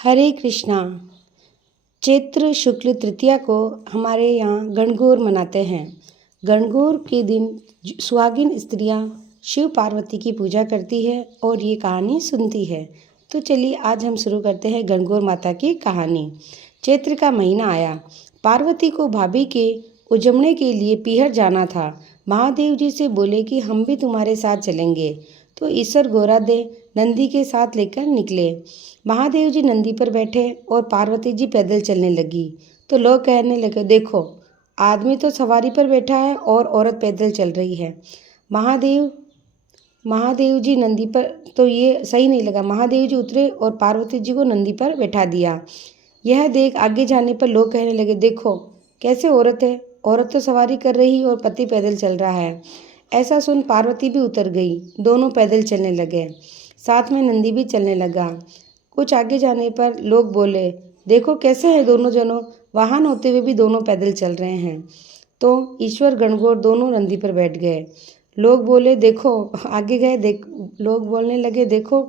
हरे कृष्णा। चैत्र शुक्ल तृतीया को हमारे यहाँ गणगौर मनाते हैं। गणगौर के दिन सुहागिन स्त्रियाँ शिव पार्वती की पूजा करती है और ये कहानी सुनती है। तो चलिए आज हम शुरू करते हैं गणगौर माता की कहानी। चैत्र का महीना आया। पार्वती को भाभी के उजमने के लिए पीहर जाना था। महादेव जी से बोले कि हम भी तुम्हारे साथ चलेंगे। तो ईश्वर गौरादे नंदी के साथ लेकर निकले। महादेव जी नंदी पर बैठे और पार्वती जी पैदल चलने लगी। तो लोग कहने लगे, देखो आदमी तो सवारी पर बैठा है और औरत पैदल चल रही है। महादेव महादेव जी नंदी पर, तो ये सही नहीं लगा। महादेव जी उतरे और पार्वती जी को नंदी पर बैठा दिया। यह देख आगे जाने पर लोग कहने लगे, देखो कैसे औरत है, औरत तो सवारी कर रही और पति पैदल चल रहा है। ऐसा सुन पार्वती भी उतर गई। दोनों पैदल चलने लगे। साथ में नंदी भी चलने लगा। कुछ आगे जाने पर लोग बोले, देखो कैसे हैं दोनों जनों, वाहन होते हुए भी दोनों पैदल चल रहे हैं। तो ईश्वर गणगौर दोनों नंदी पर बैठ गए। लोग बोले, देखो आगे गए, लोग बोलने लगे, देखो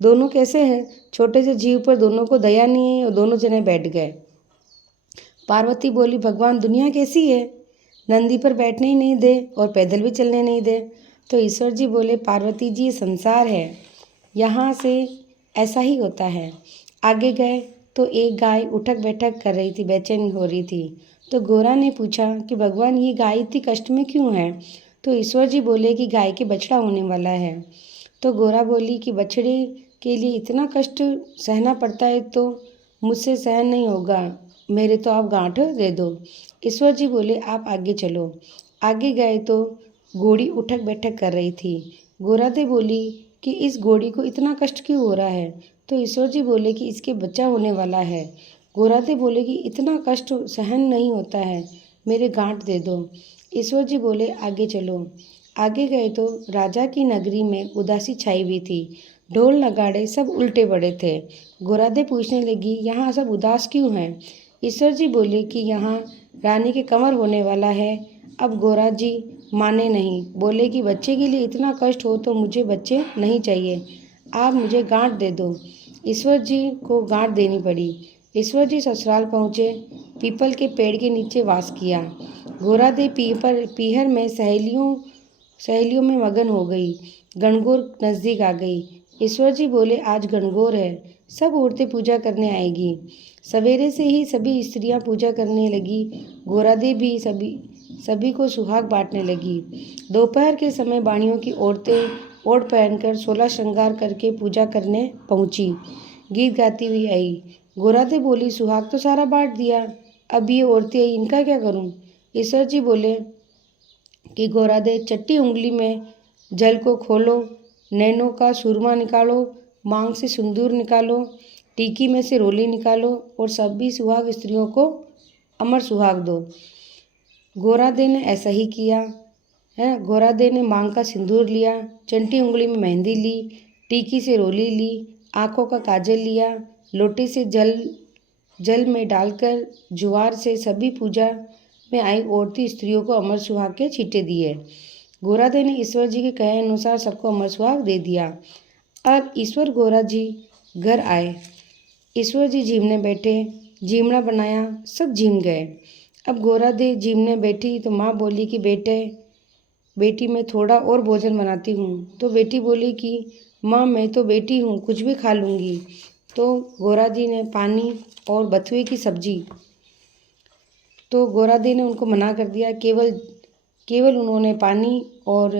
दोनों कैसे हैं, छोटे से जीव पर दोनों को दया नहीं है और दोनों जने बैठ गए। पार्वती बोली, भगवान दुनिया कैसी है, नंदी पर बैठने ही नहीं दे और पैदल भी चलने नहीं दे। तो ईश्वर जी बोले, पार्वती जी ये संसार है, यहाँ से ऐसा ही होता है। आगे गए तो एक गाय उठक बैठक कर रही थी, बेचैनी हो रही थी। तो गोरा ने पूछा कि भगवान ये गाय इतनी कष्ट में क्यों है। तो ईश्वर जी बोले कि गाय के बछड़ा होने वाला है। तो गोरा बोली कि बछड़े के लिए इतना कष्ट सहना पड़ता है तो मुझसे सहन नहीं होगा, मेरे तो आप गांठ दे दो। ईश्वर जी बोले, आप आगे चलो। आगे गए तो घोड़ी उठक बैठक कर रही थी। गोरादे बोली कि इस घोड़ी को इतना कष्ट क्यों हो रहा है। तो ईश्वर जी बोले कि इसके बच्चा होने वाला है। गोरादे बोले कि इतना कष्ट सहन नहीं होता है, मेरे गांठ दे दो। ईश्वर जी बोले, आगे चलो। आगे गए तो राजा की नगरी में उदासी छाई हुई थी। ढोल नगाड़े सब उल्टे पड़े थे। गोरादे पूछने लगी, यहाँ सब उदास क्यों हैं। ईश्वर जी बोले कि यहाँ रानी के कंवर होने वाला है। अब गोरा जी माने नहीं, बोले कि बच्चे के लिए इतना कष्ट हो तो मुझे बच्चे नहीं चाहिए, आप मुझे गांठ दे दो। ईश्वर जी को गांठ देनी पड़ी। ईश्वर जी ससुराल पहुँचे, पीपल के पेड़ के नीचे वास किया। गोरादे पीहर में सहेलियों में मगन हो गई। गणगौर नज़दीक आ गई। ईश्वर जी बोले, आज गणगौर है, सब औरतें पूजा करने आएगी। सवेरे से ही सभी स्त्रियां पूजा करने लगी। गोरादे भी सभी को सुहाग बांटने लगी। दोपहर के समय बाणियों की औरतें ओढ़ पहनकर 16 श्रृंगार करके पूजा करने पहुंची, गीत गाती हुई आई। गोरादे बोली, सुहाग तो सारा बांट दिया, अब ये औरतें आई, इनका क्या करूं। ईश्वर जी बोले कि गोरादे, चट्टी उंगली में जल को खोलो, नैनों का सूरमा निकालो, मांग से सिंदूर निकालो, टीकी में से रोली निकालो और सभी सुहाग स्त्रियों को अमर सुहाग दो। गोरादे ने ऐसा ही किया है। गोरादे ने मांग का सिंदूर लिया, चंटी उंगली में मेहंदी ली, टीकी से रोली ली, आंखों का काजल लिया, लोटे से जल में डालकर जुआर से सभी पूजा में आई औरती स्त्रियों को अमर सुहाग के छींटे दिए। गोरादे ने ईश्वर जी के कहे अनुसार सबको अमर सुहाग दे दिया। अब ईश्वर गोरा जी घर आए। ईश्वर जी झीमने बैठे, झीमड़ा बनाया, सब झीम गए। अब गोरादे झीमने बैठी तो माँ बोली कि बेटी मैं थोड़ा और भोजन बनाती हूँ। तो बेटी बोली कि माँ मैं तो बेटी हूँ, कुछ भी खा लूँगी। तो गोरा जी ने पानी और बथुए की सब्जी, तो गोरादे ने उनको मना कर दिया। केवल उन्होंने पानी और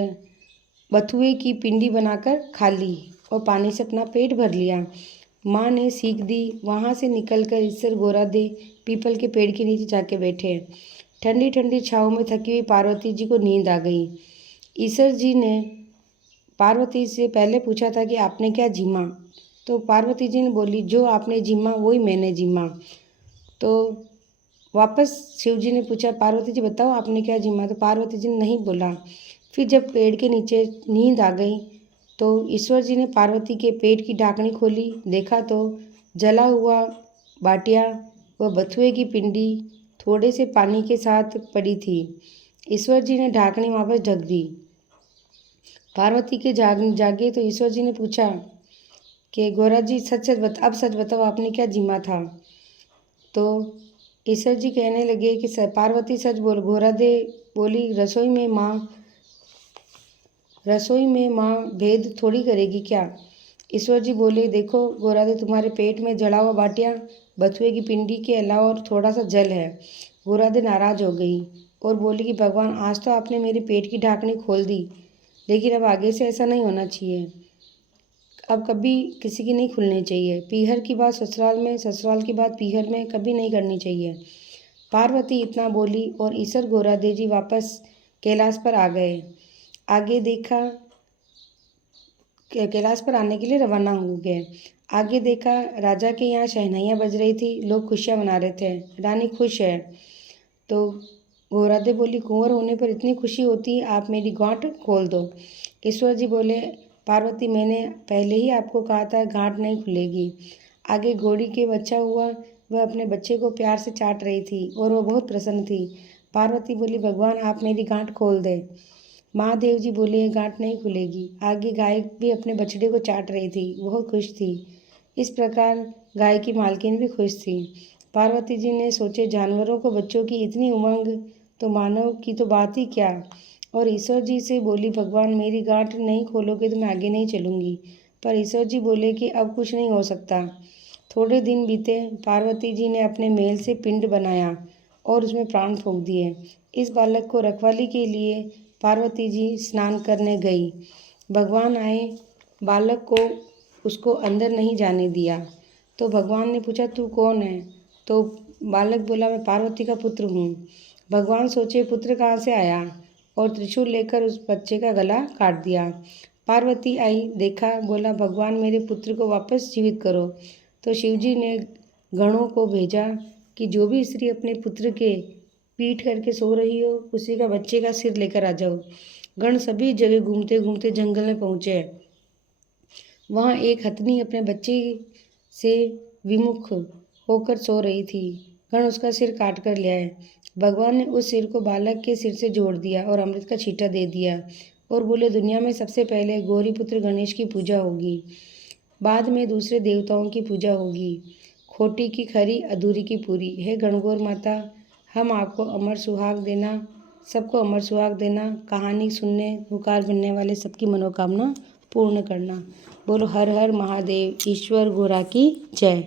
बथुए की पिंडी बनाकर खा ली और पानी से अपना पेट भर लिया। माँ ने सीख दी। वहाँ से निकलकर ईश्वर गोरादे पीपल के पेड़ के नीचे जाके बैठे। ठंडी ठंडी छाँव में थकी हुई पार्वती जी को नींद आ गई। ईश्वर जी ने पार्वती से पहले पूछा था कि आपने क्या जीमा। तो पार्वती जी ने बोली, जो आपने जीमा वही मैंने जीमा। तो वापस शिव जी ने पूछा, पार्वती जी बताओ आपने क्या जीमा। तो पार्वती जी ने नहीं बोला। फिर जब पेड़ के नीचे नींद आ गई तो ईश्वर जी ने पार्वती के पेट की ढाकनी खोली, देखा तो जला हुआ बाटिया व बथुए की पिंडी थोड़े से पानी के साथ पड़ी थी। ईश्वर जी ने ढाकनी वापस ढक दी। पार्वती के जागे तो ईश्वर जी ने पूछा कि गोरा जी अब सच बताओ आपने क्या जिमा था। तो ईश्वर जी कहने लगे कि पार्वती सच बोल। गोरा दे बोली रसोई में माँ भेद थोड़ी करेगी क्या। ईश्वर जी बोले देखो गोरादे, तुम्हारे पेट में जला हुआ बाटिया बथुए की पिंडी के अलावा और थोड़ा सा जल है। गोरादे नाराज हो गई और बोली कि भगवान, आज तो आपने मेरे पेट की ढाकनी खोल दी, लेकिन अब आगे से ऐसा नहीं होना चाहिए। अब कभी किसी की नहीं खुलनी चाहिए। पीहर की बात ससुराल में, ससुराल की बात पीहर में कभी नहीं करनी चाहिए। पार्वती इतना बोली और ईश्वर गोरादे जी वापस कैलाश पर आ गए। आगे देखा कैलाश पर आने के लिए रवाना हो गए। आगे देखा राजा के यहाँ शहनाइयाँ बज रही थी, लोग खुशियाँ मना रहे थे, रानी खुश है। तो गोरादे बोली, कुंवर होने पर इतनी खुशी होती, आप मेरी गांठ खोल दो। ईश्वर जी बोले, पार्वती, मैंने पहले ही आपको कहा था गांठ नहीं खुलेगी। आगे घोड़ी के बच्चा हुआ, वह अपने बच्चे को प्यार से चाट रही थी और वह बहुत प्रसन्न थी। पार्वती बोली, भगवान आप मेरी गांठ खोल दे। महादेव जी बोले, ये गांठ नहीं खुलेगी। आगे गाय भी अपने बछड़े को चाट रही थी, बहुत खुश थी। इस प्रकार गाय की मालकिन भी खुश थी। पार्वती जी ने सोचे, जानवरों को बच्चों की इतनी उमंग, तो मानव की तो बात ही क्या। और ईश्वर जी से बोली, भगवान मेरी गांठ नहीं खोलोगे तो मैं आगे नहीं चलूँगी। पर ईश्वर जी बोले कि अब कुछ नहीं हो सकता। थोड़े दिन बीते, पार्वती जी ने अपने मेल से पिंड बनाया और उसमें प्राण फूंक दिए। इस बालक को रखवाली के लिए पार्वती जी स्नान करने गई। भगवान आए, बालक को उसको अंदर नहीं जाने दिया। तो भगवान ने पूछा, तू कौन है। तो बालक बोला, मैं पार्वती का पुत्र हूँ। भगवान सोचे, पुत्र कहाँ से आया, और त्रिशूल लेकर उस बच्चे का गला काट दिया। पार्वती आई, देखा, बोला, भगवान मेरे पुत्र को वापस जीवित करो। तो शिवजी ने गणों को भेजा कि जो भी स्त्री अपने पुत्र के पीट करके सो रही हो, उसी का बच्चे का सिर लेकर आ जाओ। गण सभी जगह घूमते घूमते जंगल में पहुँचे। वहाँ एक हथनी अपने बच्चे से विमुख होकर सो रही थी। गण उसका सिर काट कर ले आए। भगवान ने उस सिर को बालक के सिर से जोड़ दिया और अमृत का छींटा दे दिया और बोले, दुनिया में सबसे पहले गौरीपुत्र गणेश की पूजा होगी, बाद में दूसरे देवताओं की पूजा होगी। खोटी की खरी, अधूरी की पूरी। हे गणगौर माता, हम आपको अमर सुहाग देना, सबको अमर सुहाग देना, कहानी सुनने हुकार बनने वाले सबकी मनोकामना पूर्ण करना। बोलो हर हर महादेव, ईश्वर गोरा की जय।